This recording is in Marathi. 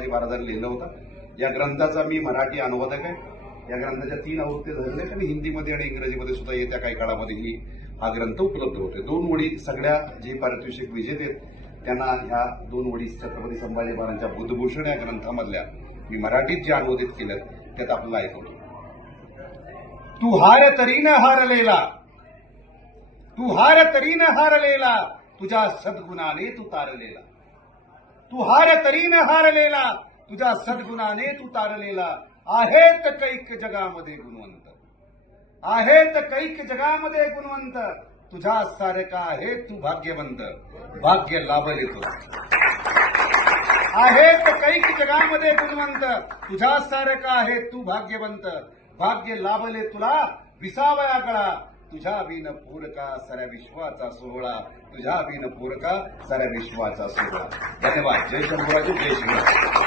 महाराजांनी लिहिलं होतं. या ग्रंथाचा मी मराठी अनुवादक आहे. या ग्रंथाच्या तीन आवृत्ती झालेल्या आहेत आणि हिंदीमध्ये आणि इंग्रजीमध्ये सुद्धा येत्या काही काळामध्ये ही हा ग्रंथ उपलब्ध होते दोन ओळी सगळ्या जे पारितोषिक विजेते आहेत त्यांना ह्या दोन ओळी छत्रपती संभाजी महाराजांच्या बुद्धभूषण या ग्रंथामधल्या मी मराठीत जे अनुवादित केलं त्यात आपल्याला ऐकवतो. तू हार तरीनं हारलेला तू हार तरीनं हारलेला तुझ्या सद्गुणाने तू तारलेला. तू हार तरीनं हारलेला तुझ्या सद्गुणाने तू तारलेला आहेत कैक जगामध्ये गुणवंत. आहेत कैक जगामध्ये गुणवंत. तुझ्या सारखा आहे तू भाग्यवंत. भाग्य लाभले तू. आहेत कैक जगामध्ये गुणवंत. तुझ्या सारखा आहे तू भाग्यवंत. भाग्य लाभले तुला विसावया गळा. तुझ्या बिन पूरका साऱ्या विश्वाचा सोहळा तुझ्या बिन पूरका साऱ्या विश्वाचा सोहळा. धन्यवाद. जय शंभूराजे जय शिवराज